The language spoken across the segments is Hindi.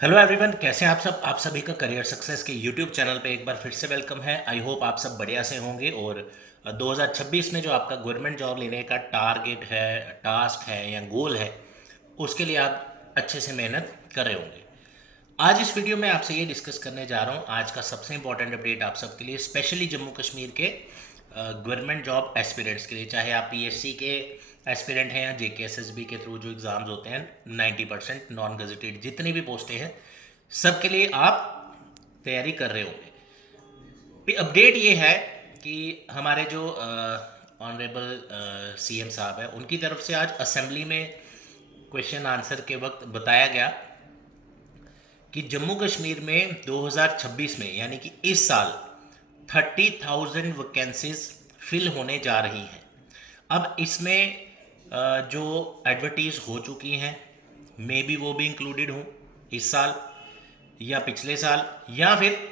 हेलो एवरीवन, कैसे हैं आप सब। आप सभी का करियर सक्सेस के यूट्यूब चैनल पे एक बार फिर से वेलकम है। आई होप आप सब बढ़िया से होंगे और 2026 में जो आपका गवर्नमेंट जॉब लेने का टारगेट है, टास्क है या गोल है, उसके लिए आप अच्छे से मेहनत कर रहे होंगे। आज इस वीडियो में आपसे ये डिस्कस करने जा रहा हूँ आज का सबसे इंपॉर्टेंट अपडेट आप सबके लिए, स्पेशली जम्मू कश्मीर के गवर्नमेंट जॉब एस्पिरेंट्स के लिए। चाहे आप पीएससी के एस्पिरेंट हैं या जेकेएसएसबी के थ्रू जो एग्ज़ाम्स होते हैं, 90% नॉन गजेटेड जितनी भी पोस्टें हैं, सबके लिए आप तैयारी कर रहे होंगे। अपडेट ये है कि हमारे जो ऑनरेबल सीएम साहब हैं, उनकी तरफ से आज असेंबली में क्वेश्चन आंसर के वक्त बताया गया कि जम्मू कश्मीर में 2026 में यानी कि इस साल 30,000 वैकेंसीज फिल होने जा रही हैं। अब इसमें जो एडवर्टीज हो चुकी हैं, मे बी वो भी इंक्लूडेड हों इस साल या पिछले साल, या फिर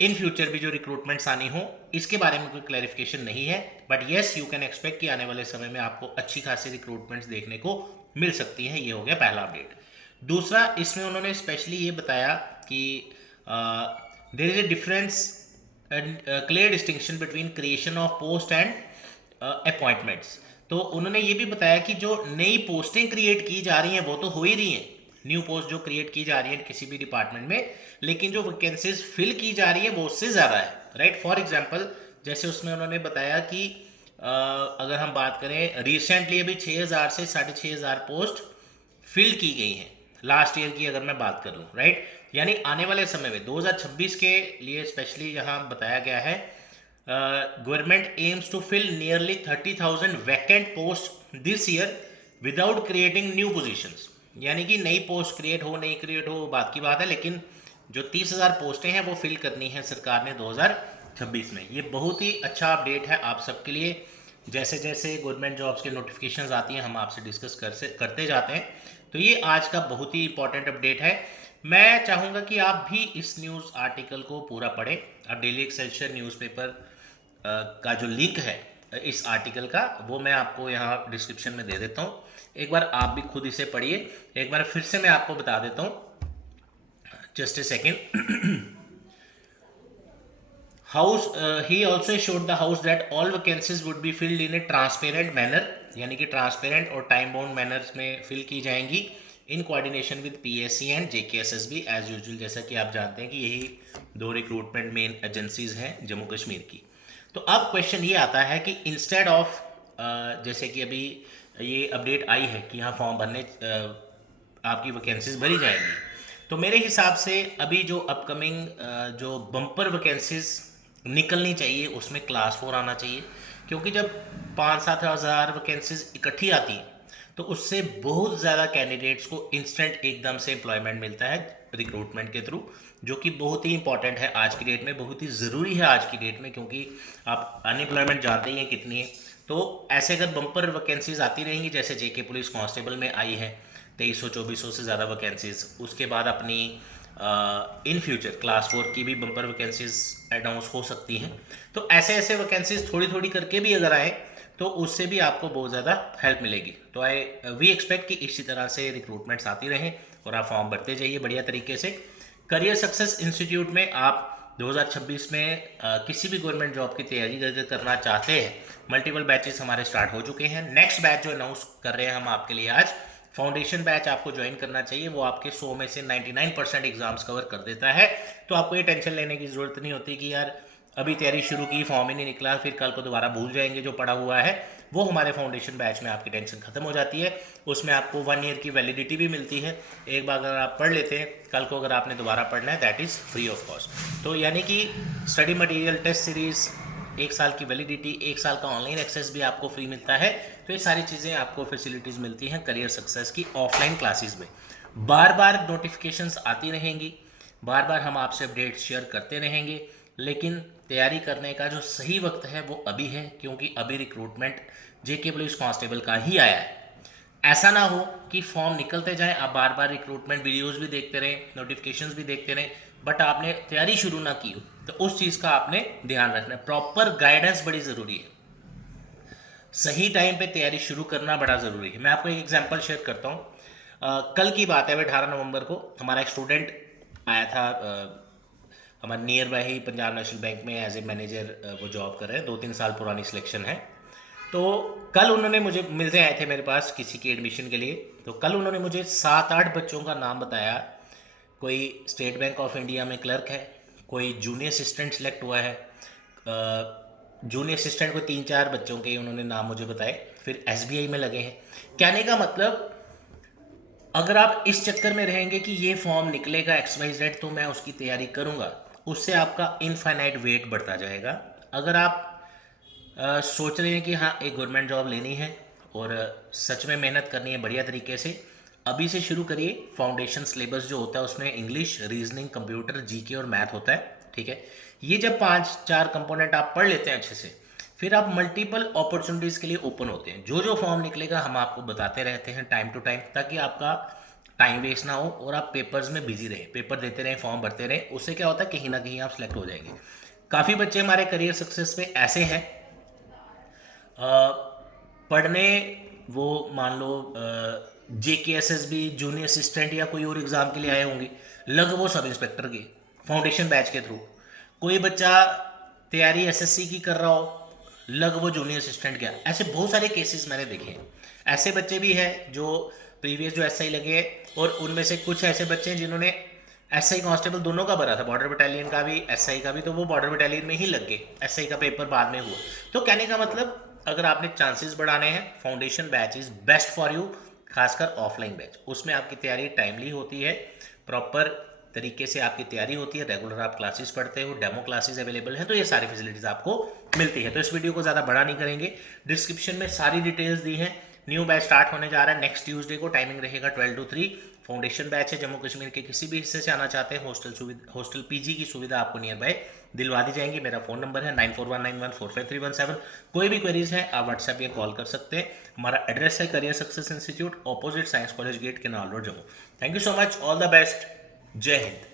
इन फ्यूचर भी जो रिक्रूटमेंट्स आनी हो, इसके बारे में कोई क्लैरिफिकेशन नहीं है। But yes, you can expect कि आने वाले समय में आपको अच्छी खासी रिक्रूटमेंट्स देखने को मिल सकती हैं। ये हो गया पहला अपडेट। दूसरा, इसमें उन्होंने स्पेशली ये बताया कि there is a difference and clear distinction between creation of post and appointments. तो उन्होंने ये भी बताया कि जो नई पोस्टें क्रिएट की जा रही हैं वो तो हो ही रही हैं, न्यू पोस्ट जो क्रिएट की जा रही है किसी भी डिपार्टमेंट में, लेकिन जो वैकेंसीज फिल की जा रही है वो उससे ज़्यादा है। राइट, फॉर एग्जांपल जैसे उसमें उन्होंने बताया कि अगर हम बात करें रिसेंटली अभी 6,000 से 6,500 पोस्ट फिल की गई हैं लास्ट ईयर की अगर मैं बात करूं। राइट, यानी आने वाले समय में 2026 के लिए स्पेशली यहाँ बताया गया है, government aims to fill nearly 30,000 vacant post this year without creating new positions. यानी कि नई पोस्ट क्रिएट हो नहीं क्रिएट हो बात की बात है, लेकिन जो 30,000 पोस्टें हैं वो फिल करनी है सरकार ने 2026 में। ये बहुत ही अच्छा अपडेट है आप सबके लिए। जैसे जैसे गवर्नमेंट जॉब्स के नोटिफिकेशंस आती हैं हम आपसे डिस्कस करते जाते हैं। तो ये आज का बहुत ही इंपॉर्टेंट अपडेट है। मैं चाहूँगा कि आप भी इस न्यूज़ आर्टिकल को पूरा पढ़ें। अब डेली एक्सेलसियर न्यूज़पेपर का जो लिंक है इस आर्टिकल का, वो मैं आपको यहाँ डिस्क्रिप्शन में दे देता हूँ। एक बार आप भी खुद इसे पढ़िए। एक बार फिर से मैं आपको बता देता हूँ, just a second. House he also showed the house that all vacancies would be filled in a transparent manner, यानी कि ट्रांसपेरेंट और टाइम बाउंड मैनर्स में फिल की जाएंगी in coordination with PSC and JKSSB as usual. जैसा कि आप जानते हैं कि यही दो रिक्रूटमेंट मेन एजेंसीज हैं जम्मू कश्मीर की। तो अब क्वेश्चन ये आता है कि इंस्टेड ऑफ जैसे कि अभी ये अपडेट आई है कि यहाँ फॉर्म भरने आपकी वैकेंसीज भरी जाएंगी, तो मेरे हिसाब से अभी जो अपकमिंग जो बम्पर वैकेंसीज निकलनी चाहिए उसमें क्लास 4 आना चाहिए। क्योंकि जब 5-7 हज़ार वैकेंसीज इकट्ठी आती हैं तो उससे बहुत ज़्यादा कैंडिडेट्स को इंस्टेंट एकदम से एम्प्लॉयमेंट मिलता है रिक्रूटमेंट के थ्रू, जो कि बहुत ही इंपॉर्टेंट है आज की डेट में, बहुत ही ज़रूरी है आज की डेट में, क्योंकि आप अनएम्प्लॉयमेंट जानते ही हैं कितनी है। तो ऐसे अगर बम्पर वैकेंसीज आती रहेंगी, जैसे जेके पुलिस कांस्टेबल में आई है 2300-2400 से ज़्यादा वैकेंसीज, उसके बाद अपनी इन फ्यूचर क्लास 4 की भी बम्पर वैकेंसीज अनाउंस हो सकती हैं। तो ऐसे ऐसे वैकेंसीज थोड़ी थोड़ी करके भी अगर आए तो उससे भी आपको बहुत ज़्यादा हेल्प मिलेगी। तो वी एक्सपेक्ट कि इसी तरह से रिक्रूटमेंट्स आती रहें और आप फॉर्म भरते जाइए बढ़िया तरीके से। करियर सक्सेस इंस्टीट्यूट में आप 2026 में किसी भी गवर्नमेंट जॉब की तैयारी अगर करना चाहते हैं, मल्टीपल बैचेस हमारे स्टार्ट हो चुके हैं। नेक्स्ट बैच जो अनाउंस कर रहे हैं हम आपके लिए आज, फाउंडेशन बैच आपको ज्वाइन करना चाहिए। वो आपके 100 में से 99% एग्जाम्स कवर कर देता है। तो आपको ये टेंशन लेने की ज़रूरत नहीं होती कि यार अभी तैयारी शुरू की, फॉर्म ही नहीं निकला, फिर कल को दोबारा भूल जाएंगे जो पढ़ा हुआ है। वो हमारे फाउंडेशन बैच में आपकी टेंशन खत्म हो जाती है। उसमें आपको 1 ईयर की वैलिडिटी भी मिलती है। एक बार अगर आप पढ़ लेते हैं, कल को अगर आपने दोबारा पढ़ना है that is free of cost. तो यानी कि स्टडी मटेरियल, टेस्ट सीरीज़, 1 साल की वैलिडिटी, 1 साल का ऑनलाइन एक्सेस भी आपको फ्री मिलता है। तो ये सारी चीज़ें आपको फैसिलिटीज़ मिलती हैं करियर सक्सेस की ऑफलाइन क्लासेस में। बार बार नोटिफिकेशंस आती रहेंगी, बार बार हम आपसे अपडेट शेयर करते रहेंगे, लेकिन तैयारी करने का जो सही वक्त है वो अभी है, क्योंकि अभी रिक्रूटमेंट जेके पुलिस कांस्टेबल का ही आया है। ऐसा ना हो कि फॉर्म निकलते जाएं, आप बार बार रिक्रूटमेंट वीडियोस भी देखते रहें, नोटिफिकेशंस भी देखते रहें, बट आपने तैयारी शुरू ना की हो। तो उस चीज़ का आपने ध्यान रखना है। प्रॉपर गाइडेंस बड़ी ज़रूरी है, सही टाइम पे तैयारी शुरू करना बड़ा ज़रूरी है। मैं आपको एक एग्जांपल शेयर करता हूँ। कल की बात है, 18 नवंबर को हमारा एक स्टूडेंट आया था, हमारे near by he Punjab national bank में एज ए मैनेजर वो जॉब कर रहे हैं, 2-3 साल पुरानी सिलेक्शन है। तो कल उन्होंने मुझे मिलते आए थे मेरे पास किसी की एडमिशन के लिए। तो कल उन्होंने मुझे 7-8 बच्चों का नाम बताया। कोई स्टेट बैंक ऑफ इंडिया में क्लर्क है, कोई जूनियर असिस्टेंट सेलेक्ट हुआ है, जूनियर असिस्टेंट को 3-4 बच्चों के उन्होंने नाम मुझे बताए, फिर एसबीआई में लगे हैं। कहने का मतलब, अगर आप इस चक्कर में रहेंगे कि ये फॉर्म निकलेगा XYZ तो मैं उसकी तैयारी करूँगा, उससे आपका इनफाइनाइट वेट बढ़ता जाएगा। अगर आप सोच रहे हैं कि हाँ एक गवर्नमेंट जॉब लेनी है और सच में मेहनत करनी है बढ़िया तरीके से, अभी से शुरू करिए। फाउंडेशन सिलेबस जो होता है उसमें इंग्लिश, रीजनिंग, कंप्यूटर, जीके और मैथ होता है, ठीक है। ये जब 5-4 कंपोनेंट आप पढ़ लेते हैं अच्छे से, फिर आप मल्टीपल अपॉर्चुनिटीज़ के लिए ओपन होते हैं। जो जो फॉर्म निकलेगा हम आपको बताते रहते हैं टाइम टू टाइम, ताकि आपका टाइम वेस्ट ना हो और आप पेपर्स में बिजी रहें, पेपर देते रहें, फॉर्म भरते रहें। उससे क्या होता है, कहीं ना कहीं आप सिलेक्ट हो जाएंगे। काफ़ी बच्चे हमारे करियर सक्सेस में ऐसे हैं, पढ़ने वो मान लो JKSSB जूनियर असिस्टेंट या कोई और एग्ज़ाम के लिए आए होंगे, लग वो सब इंस्पेक्टर के फाउंडेशन बैच के थ्रू। कोई बच्चा तैयारी SSC की कर रहा हो, लग वो जूनियर असिस्टेंट गया। ऐसे बहुत सारे केसेस मैंने देखे हैं। ऐसे बच्चे भी हैं जो प्रीवियस जो SI लगे, और उनमें से कुछ ऐसे बच्चे हैं जिन्होंने SI कांस्टेबल दोनों का भरा था, बॉर्डर बटालियन का भी SI का भी, तो वो बॉर्डर बटालियन में ही लग गए, SI का पेपर बाद में हुआ। तो कहने का मतलब, अगर आपने चांसेस बढ़ाने हैं, foundation batch is best for you, खासकर ऑफलाइन बैच। उसमें आपकी तैयारी टाइमली होती है, प्रॉपर तरीके से आपकी तैयारी होती है, रेगुलर आप क्लासेस पढ़ते हो, डेमो क्लासेस अवेलेबल हैं, तो ये सारी फैसिलिटीज़ आपको मिलती है। तो इस वीडियो को ज़्यादा बड़ा नहीं करेंगे, डिस्क्रिप्शन में सारी डिटेल्स दी हैं। न्यू बैच स्टार्ट होने जा रहा है नेक्स्ट ट्यूसडे को, टाइमिंग रहेगा 12 to 3। फाउंडेशन बैच है, जम्मू कश्मीर के किसी भी हिस्से से आना चाहते हैं, हॉस्टल PG की सुविधा आपको नियर बाय दिलवा दी जाएंगी। मेरा फ़ोन नंबर है 9419145317। कोई भी क्वेरीज है आप व्हाट्सएप या कॉल कर सकते हैं। हमारा एड्रेस है career success institute, opposite science college gate, canal road, Jammu. Thank you so much, all the best, जय हिंद।